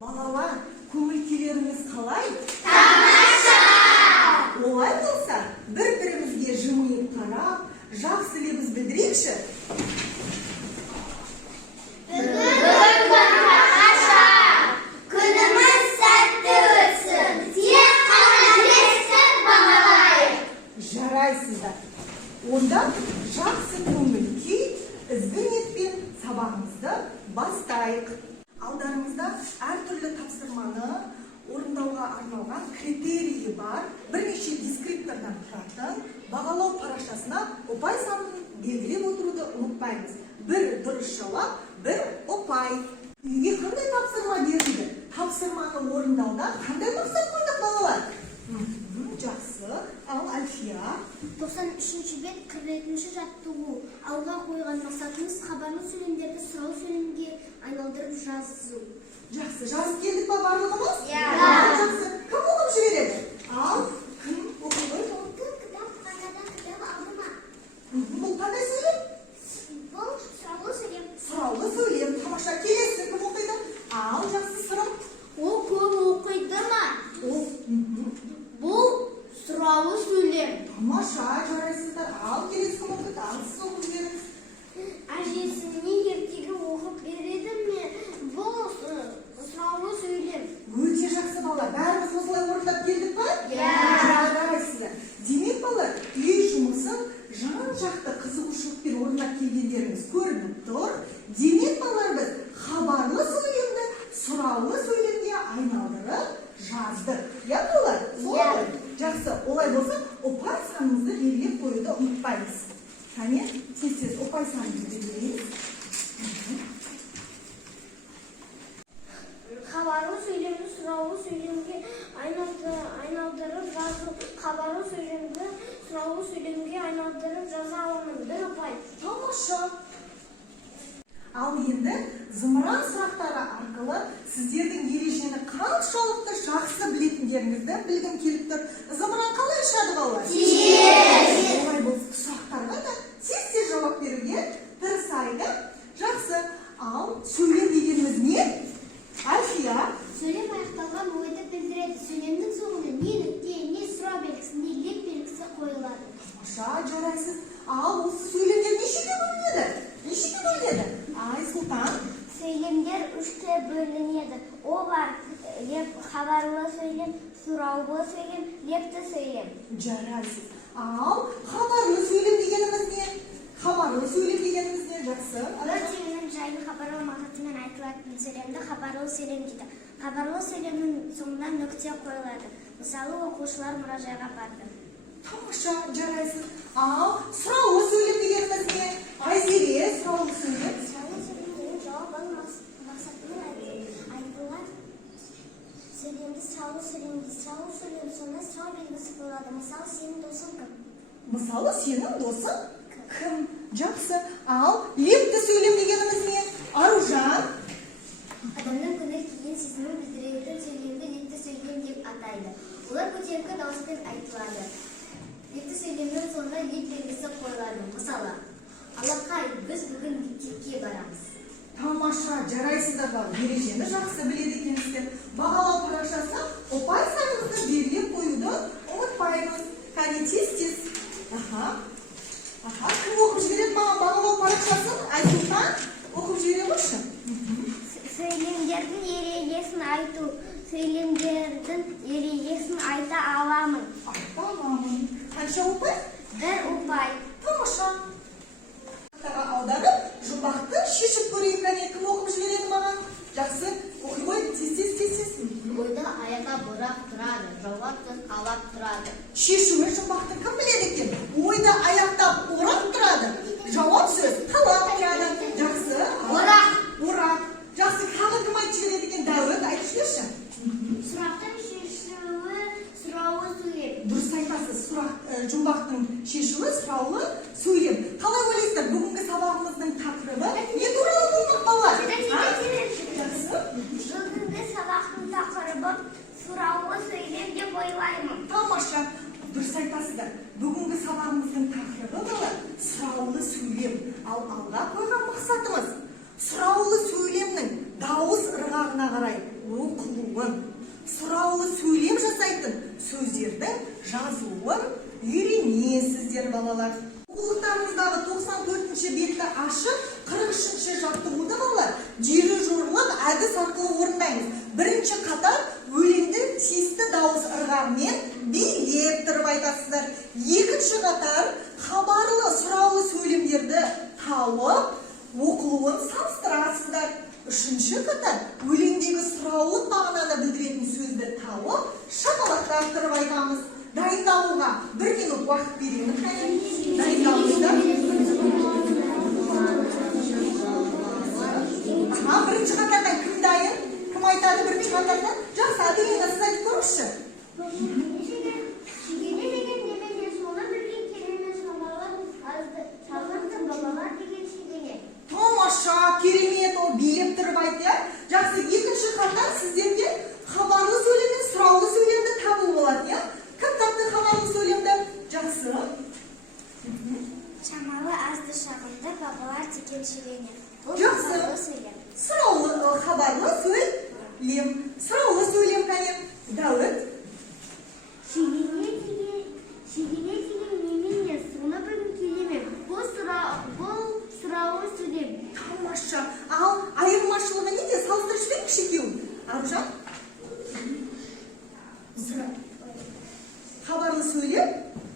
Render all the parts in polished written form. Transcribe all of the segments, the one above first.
Балалар, көңіл-күйлеріңіз қалай? Тамаша! Олай болса, бір-бірімізге жымиып қарап, жақсы лебіз білдірейікші. Бүгін тамаша! Күніміз сәтті өтсін! Тек қана естіп бағалайық! Жарайсыздар. Онда жақсы көңіл-күй, ізгі ниетпен сабағымызды бастайық. Алдарыңызда әртүрлі тапсырманы орындауға арналған критерийі бар бірнеше дескриптордан тұратын бағалау парақшасына ұпай санын белгілеп отыруды ұмытпаймыз. Бір дұрыс жауап, бір ұпай. Үйге қандай тапсырма берілді? Тапсырманы орындауда қандай мақсат қойдық, балалар? Жақсы. Ал Альфия? 93-ші бет кіретін жаттығу. Алға қойған мақсатымыз хабарлы сөйлемдерді сұрау сөйлемге айналдырып жазу. Жақсы. Жазып келдік па барлығымыз? Жақсы. Кім оқып жібереді? Ал кім оқып қойды? Кітапханада кітап алдыма. Бұл қандай сөйлем? Бұл сұраулы сөйлем. Сұраулы сөйлем. Тамаша. Келесі кім оқиды? Ал жақсы сұрау. Ол көп оқиды ма? Бұл сұраулы сөйлем. Тамаша, жарайсыздар. Ал келесі кім оқиды? Ал сіз оқып жіберіңіз. Әжесіне ертегі оқып береді ме? Бұл сұраулы сөйлем. Өте жақсы балалар. Бәріміз осылай орындап келдік па? Жарайсыздар. Демек балалар, үй жұмысын жан-жақты қызығушылықпен орындап келгендеріңіз көрініп тұр. Демек балалар, біз хабарлы сөйлемді сұраулы сөйлемге айналдырып жаздық. Я балалар? Солай. Жақсы. Олай болса, ұпай санымызды белгілеп қоюды ұмытпаймыз. Кәне, тез ұпай санымызды белгілейміз. Хабарлы сөйлемді сұраулы сөйлемге айналдырып жазу. Хабарлы сөйлемді сұраулы сөйлемге айналдырып жаза аламын. Бір ұпай. Тамаша. Ал енді зымыран сұрақтары арқылы сіздердің ережені қаншалықты жақсы білетіндеріңізді білгім келіп тұр. Зымыран қалай ұшады балалар? Тез! Олай болса, сұрақтарға да тез жауап беруге тырысайық. Жақсы. Ал сөйлем дегеніміз не? Альфия? Сөйлем аяқталған ойды білдіреді. Сөйлемнің соңына не нүкте, не сұрау белгісі, не леп белгісі қойылады. Тамаша, жарайсыз. Ал осы сөйлемдер нешеге бөлінеді? Нешеге бөлінеді? Ай, Сұлтан. Сөйлемдер үшке бөлінеді. О бар, леп хабарлы сөйлем, сұраулы сөйлем, лепті сөйлем. Жарайсыз. Ал хабарлы сөйлем дегеніміз не? Хабарлы сөйлем дегеніміз не? Жақсы. Бір тегінің жайын хабарлы мақсатымен айтылатын сөйлемді хабарлы сөйлем дейді. Хабарлы сөйлемнің соңына нүкте қойылады. Мысалы, оқушылар мұражайға барды. Тамаша, жарайсыз. Ал сұраулы сөйлем дегеніміз не? Айзере, сұраулы сөйлем. Сұраулы сөйлемдердің жауабы мақсатымен айтылған сөйлемді сұраулы сөйлем соңына сұрау белгісі қойылады. Мысалы, сенің досың кім? Мысалы, сенің досың кім? Жақсы. Ал лепті сөйлем дегеніміз не? Аружан. Адамның көңіл-күйін сезімін білдіретін сөйлемді лепті сөйлем деп атайды. Олар көтеріңкі дауыспен айтылады. Лепті сөйлемнің соңына леп белгісі қойылады. Мысалы, алақай, біз бүгін мектепке барамыз. Тамаша, жарайсыздар бар. Ережені жақсы біледі екенсіздер. Бағалау парақшасына ұпай санымызды белгілеп қоюды ұмытпаймыз. Кәне, тез. Кім оқып жібереді маған бағалау парақшасын? Айсұлтан оқып жібере қойшы. Сөйлемдердің ережесін айту. Сөйлемдердің ережесін айта аламын. Айта аламын. Қанша ұпай? Бір ұпай. Тамаша. Аударып, жұмбақты шешіп көрейік. Кәне, кім оқып жібереді маған? Жақсы. Оқи қой, тез. Ойда аяға бұрақ тұрады, жауап қалап тұрады. Шешуі жұмбақты кім біледі екен? Ойда балалар. Оқулықтарыңыздағы 94-ші бетті ашып, 43-ші жаттығуды балалар жүйелі-жорылық әдіс арқылы орындаймыз. Бірінші қатар өлеңді тиісті дауыс ырғағымен билеп тұрып айтасыздар. Екінші қатар хабарлы, сұраулы сөйлемдерді тауып, оқылуын салыстырасыздар. Үшінші қатар өлеңдегі сұраулы мағынаны білдіретін сөзді тауып, шапалақтап тұрып айтамыз. Дайындалуға 1 минут уақыт беремін. Дайындалыңыздар. Бірінші қатардан кім дайын? Кім айтады бірінші қатардан? Жақсы, Аделина, сіз айтып көріңізші. Шегене деген немене, соны білген керемет шамалар азды. Шалғанды бабалар деген шегене. Тамаша, керемет, ол билеп тұрып айтты. Жақсы, екінші қатар сіздерге хабарлы сөйлем мен сұраулы сөйлемді табу болады. Кім тапты хабарлы сөйлемді? Жақсы. Шамалы азды шағында бабалар деген шегене. Жақсы. Сұраулы хабарлы сөйлем. Сұраулы сөйлем кәне. Дәуіт. Шегене деген немене, соны білгім келеме. Бұл сұраулы сөйлем. Тамаша. Ал айырмашылығы неде? Салыстырып жіберіңізші екеуін. Аружан? Хабарлы сөйлем?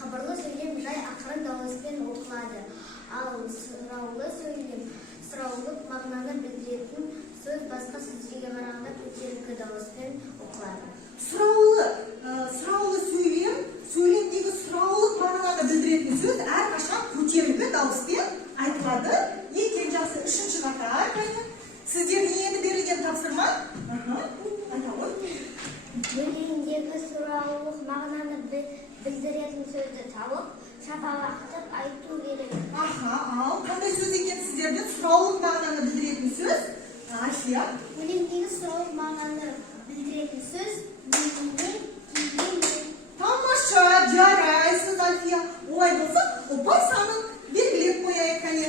Хабарлы сөйлем жай ақырын дауыспен оқылады. Ал сұраулы сөйлем сұраулық мағынаны білдіретін сөз басқа сөздерге қарағанда көтеріңкі дауыспен оқылады. Сұраулы сөйлем, сөйлемдегі сұраулық мағынаны білдіретін сөз әрқашан көтеріңкі дауыспен айтылады. Ең жақсы үшінші қатар. Сіздерге енді берілген тапсырма? Өлеңдегі сұраулық мағынаны білдіретін сөзді тауып, шапалақтап айту керек. Ал қандай сөз екен сіздерден сұраулық мағынаны білдіретін сөз? Асия. Өлеңдегі сұраулық мағынаны білдіретін сөз немене, келеме. Тамаша, жарайсыз, Альфия. Олай болса, ұпай санын белгілеп қояйық кәне.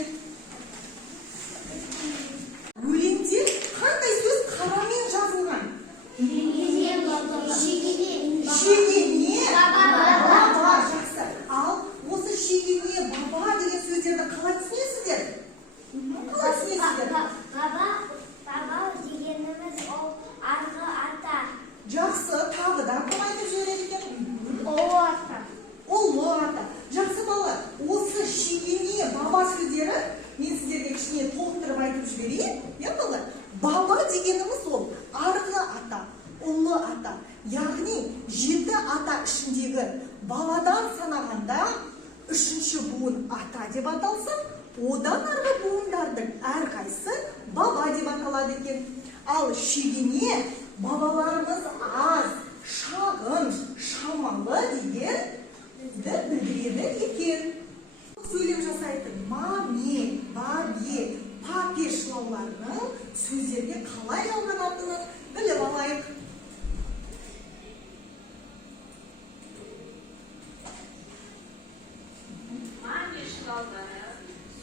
Өлеңде қандай сөз қарамен жазылған? Шегене, баба, жақсы. Ал осы шегене, баба деген сөздерді қалай түсінесіздер? Қалай түсінесіздер? Баба дегеніміз ол арғы ата. Жақсы, тағы да кім айтып жібереді екен? Ұлы ата. Ұлы ата. Жақсы балалар, осы шегене, баба сөздері мен сіздерге кішкене толықтырып айтып жіберейін. Балалар, баба дегеніміз ол арғы ата, ұлы ата. Яғни 7 ата ішіндегі баладан санағанда 3-ші буын ата деп аталса, одан арғы буындардың әрқайсысы баба деп аталады екен. Ал шегене бабаларымыз аз, шағын, шамалы дегенді білдіреді екен. Сөйлем жасайтын маме, бабе, папе шылауларының сөздерге қалай жалғанатынын біліп алайық. Маме шылаулары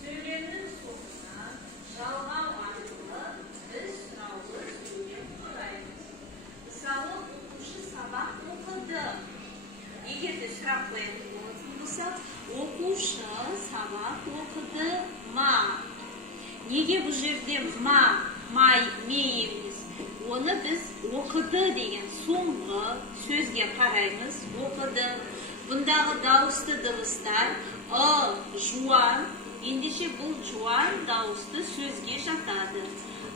сөйлемнің соңына жалғау арқылы біз сұраулы сөйлем құраймыз. Мысалы, оқушы сабақ оқыды. Егер де сұрақ қоятын болатын болса, оқушы сабақ оқыды ма? Неге бұл жерде ме емес? Оны біз оқыды деген соңғы сөзге қараймыз. Оқыды. Бұндағы дауысты дыбыстар жуан. Ендеше бұл жуан дауысты сөзге жатады.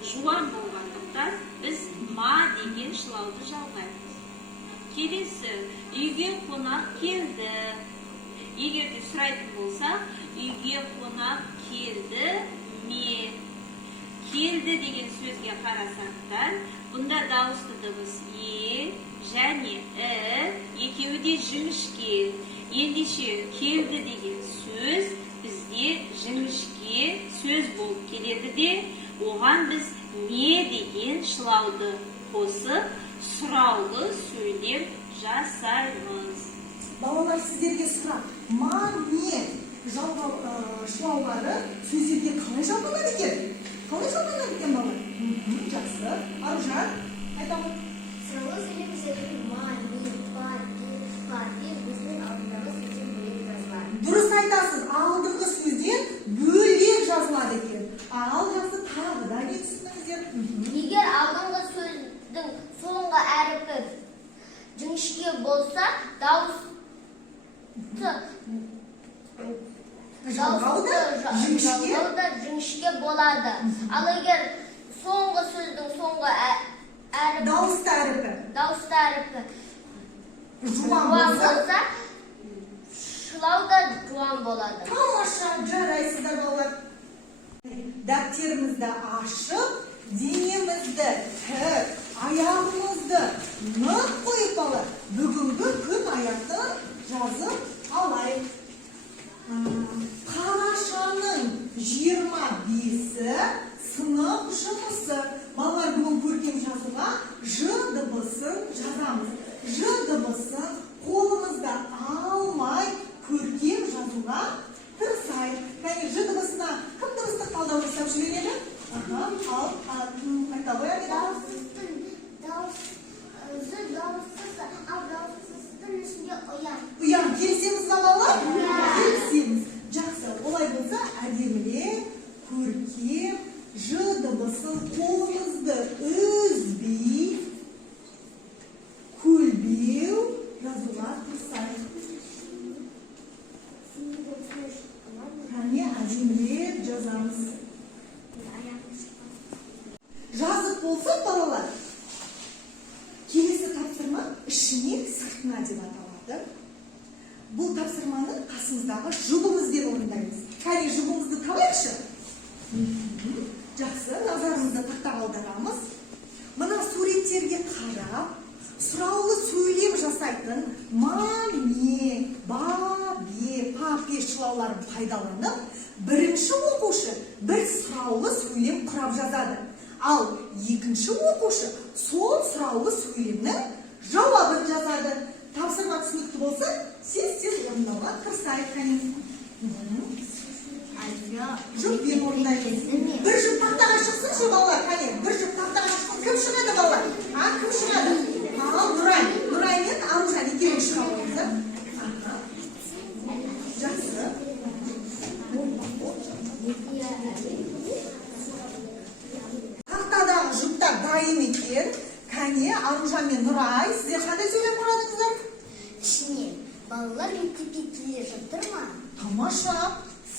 Жуан болғандықтан біз ма деген шылауды жалғаймыз. Келесі, үйге қонақ келді. Егер де сұрайтын болса, үйге қонақ келді ме? Келді деген сөзге қарасақтар, бұнда дауысты дыбыс және екеуі де жіңішке. Ендеше келді деген сөз бізде жіңішке сөз болып келеді де, оған біз не деген шылауды қосып, сұраулы сөйлем жасаймыз. Балалар, сіздерге сұрақ. Ма-ме шылаулары сөздерге қалай жалғанады екен? Қалай жалғанады екен, балалар? Жақсы. Аружан, айтамын. Сұраулы сөйлем сөйлем ма, не, па, де, біздің алдындағы сөзден бөлек жазылады. Дұрыс айтасыз. болады. Ал егер соңғы сөздің соңғы әріп Дауысты әріпі дауысты әріпі жуан жуан болса, болса, шылау да жуан болады. тамаша, жарайсыздар балалар. Дәптерімізді ашып, денемізді тік, аяғымызды нық қойып балалар. Бүгінгі күн аяқтын жазып алайық. Қарашаның 25-і сынып жұмысы. Балалар бүгін көркем жазуға Ж дыбысын жазамыз. Ж дыбысын қолымызда алмай көркем жазуға тырысайық. Кәне, Ж дыбысына кім дыбыстық талдау жасап жібереді? Ал, айта қояды. Ұян, келсеміз ба балалар? Келсеміз. Жақсы, олай болса әдемілеп, көркем, Ж дыбысын қолымызды үзбей, көлбеу жазуға тырысайық. Кәне, әдемілеп жазамыз. Жазып болсын балалар. Келесі тапсырма ішіне сыртына деп аталады. Бұл тапсырманы қасымыздағы жұбымызбен орындаймыз. Кәне, жұбымызды табайықшы. Жақсы, назарымызды тақтаға аударамыз. Мына суреттерге қарап, сұраулы сөйлем жасайтын маме, бабе, папе шылауларын пайдаланып, бірінші оқушы бір сұраулы сөйлем құрап жазады. Ал екінші оқушы сол сұраулы сөйлемнің жауабын жазады. Тапсырма түсінікті болса, сез орындауға тырысайық. Жұппен орындаймыз. Бір жұп тақтаға шықсыншы балалар. Кәне, бір жұп тақтаға шықсын. Кім шығады балалар? Кім шығады? Ал, Нұрай мен Аружан екеуі шыға ойызы. Жақсы. Тақтадағы жұптар дайын екен. Кәне, Аружан мен Нұрай, сіздер қандай сөйлем құрадыңыздар? Ішінен балалар мектепке келе жатыр ма? Тамаша.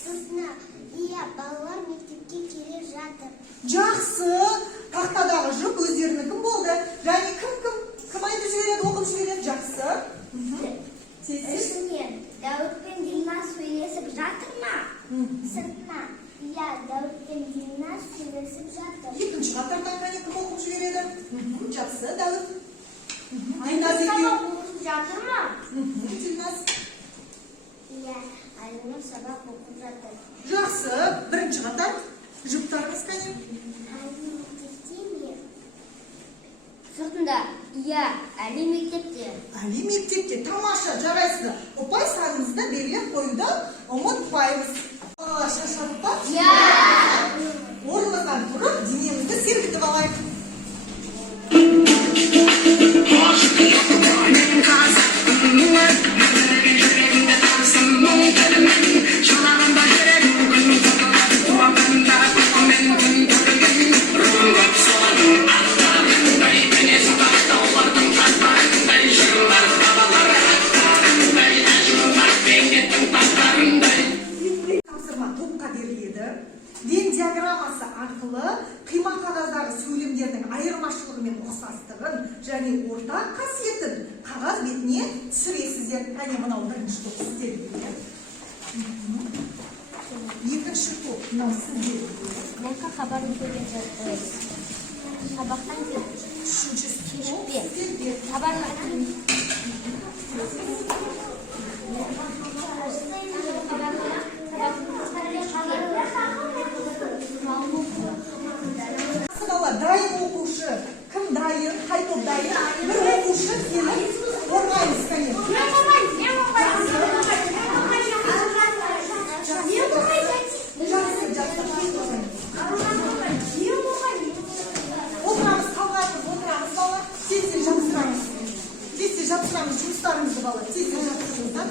Иә, балалар мектепке келе жатыр. Жақсы. Тақтадағы жұп өздерінікін болды. Және кім айтып жібереді, оқып жібереді? Жақсы. Ішінен Дәуіт пен Дильназ сөйлесіп жатыр ма? Сыртына. Иә, Дәуіт пен Дильназ сөйлесіп жатыр. Екінші қатардан кәне кім оқып жібереді? Жақсы, Дәуіт. Айназ екеу. Оқып жатыр ма? Дильназ. Иә, Айназ сабақ оқып жатыр. Жақсы, бірінші қатар. Жұптарыңыз кәне. Сыртында. Иә, Әли мектепте. Әли мектепте. Тамаша, жарайсыздар. Ұпай санымызды белгілеп қоюды ұмытпаймыз. Шаршадық па? Иә. Орнымыздан тұрып, денемізді сергітіп алайық. Тапсырма топқа беріледі. Вен диаграммасы арқылы қима қағаздағы сөйлемдердің айырмашылығы мен ұқсастығын және ортақ қасиетін қағаз бетіне түсіресіздер. Кәне, мынау бірінші топ сіздерге. Екінші топ мынау сіздерге. Нәқа хабарын көрген сабақтан кейін. Үшінші топ Кешікпе. сіздерге. Хабарын Бала, дайын оқушы. Кім дайын? Қай топ дайын? Бір оқушы келіп қорғаймыз кәне. Отырамыз, қалғанымыз отырамыз бала. Тез жапсырамыз. Тез жапсырамыз жұмыстарымызды бала. Тез жапсырыңыздар.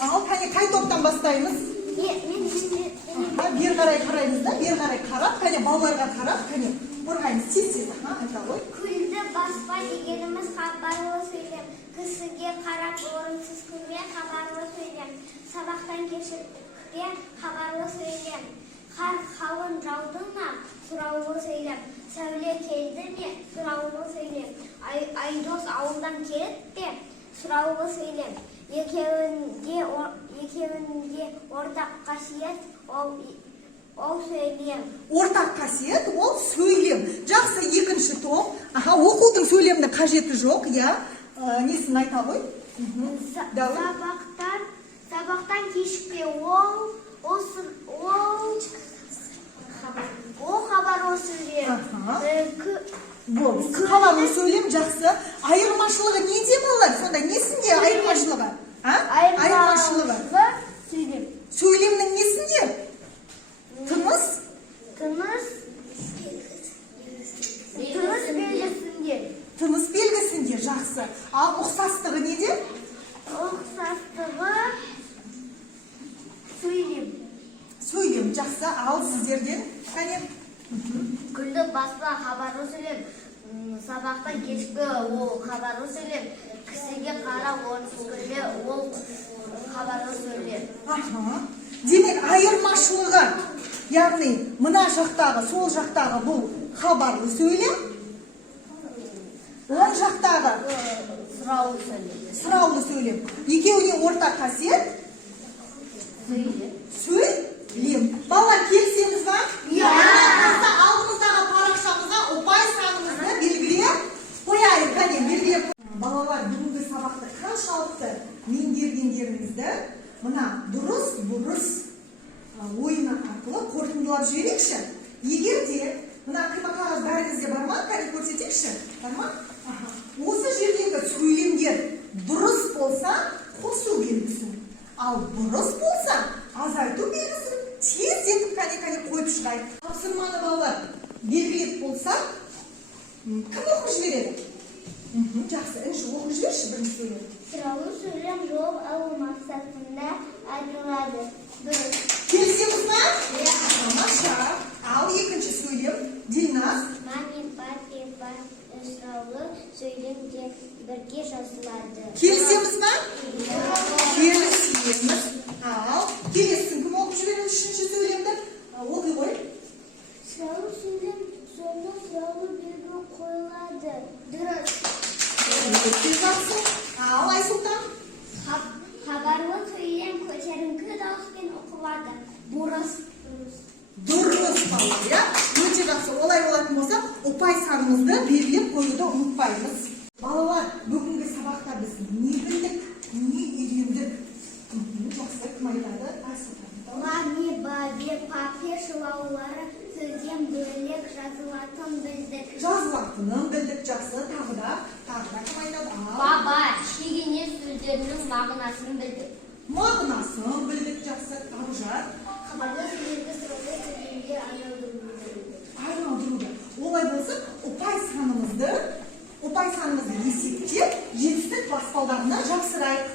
Ал, кәне, қай топтан бастаймыз? Бер қарай қараймыз да, бер қарай қарап, кәне, балаларға қарап, кәне, қорғаймыз. Тез, айта ғой. Күлді баспа дегеніміз хабарлы сөйлем. Кісіге қарап орынсыз күлме хабарлы Сабақтан кешікке хабарлы сөйлем. Қар қалың жауды ма, сұраулы сөйлем. Сәуле келді ме, сұраулы сөйлем. Айдос ауылдан келіп пе, сұраулы сөйлем. Екеуінде ортақ қасиет, ол сөйлем. Ортақ қасиет ол сөйлем. Жақсы, екінші том. Оқудың сөйлемді қажеті жоқ, я. Несін айта ғой? Сабақтан кешікпе ол хабарлы сөйлем. Хабарлы сөйлем жақсы. Айырмашылығы неде балалар? Сонда несінде айырмашылығы? Айырмашылығы. Сөйлем. Сөйлемнің несінде? Тыныс белгісінде. Тыныс белгісінде, жақсы. Ал ұқсастығы неде? Ұқсастығы сөйлем. Сөйлем, жақсы. Ал сіздерден қане? Күлді баспа хабарлы сөйлем. Сабақтан кешкі ол хабарлы сөйлем. Кісіге қара орынсыз күлде ол хабарлы сөйлем. Демек, айырмашылығы, яғни мына жақтағы, сол жақтағы бұл хабарлы сөйлем, оң жақтағы сұраулы сөйлем. Екеуіне ортақ қасиет? Сөйлем. Балалар, келісеміз ба? Алдымыздағы парақшамызға ұпай санымызды белгілеп қояйық. Қане, белгілеп қояйық. Балалар, бүгінгі сабақты қаншалықты меңгергендеріңізді мына дұрыс ойыны арқылы қорытындылап жіберейікші. Егер де мына қағаз бәріңізде бар ма? Қане көрсетейікші. Бар ма? Осы жердегі сөйлемдер дұрыс болса, қосу белгісін. Ал бұрыс болса, азайту белгісін тездетіп қане қойып шығайық. Тапсырманы балалар белгілеп болса, кім оқып жібереді? Жақсы, әнші оқып жіберші бірінші сөйлем. Сұраулы сөйлем жауап алу мақсатында айтылады. Дұрыс. Келісеміз ба? Тамаша. Ал екінші сөйлем Дильназ. Маме, папе, сұраулы сөйлем деп бірге жазылады. Келісеміз ба? Келісеміз. Ал келесін кім оқып жібереді үшінші сөйлемді? Оқи ғой. Сұраулы сөйлем соңына сұраулы белгі қойылады. Дұрыс. Ал Айсұлтан. Хабарлы сөйлем көтеріңкі дауыспен оқылады. Бұрыс. Дұрыс балалар, я? Өте жақсы. Олай болатын болса, ұпай санымызды белгілеп қоюды ұмытпаймыз. Балалар, бүгінгі сабақта біз не білдік, не үйрендік? Жақсы, кім айтады? Айсұлтан. Маме, бабе, папе жылаулары сөзден бөлек жазылатын білдік. Жазылатынын білдік, жақсы. Тағы да кім айтады? Баба, шегене сөздерінің мағынасын білдік. Мағынасын білдік, жақсы. Аружар. Хабарлы сөйлемді сұраулы сөйлемге айналдыруды. Олай болса, ұпай санымызды есептеп, жетістік баспалдарына жақсырайық.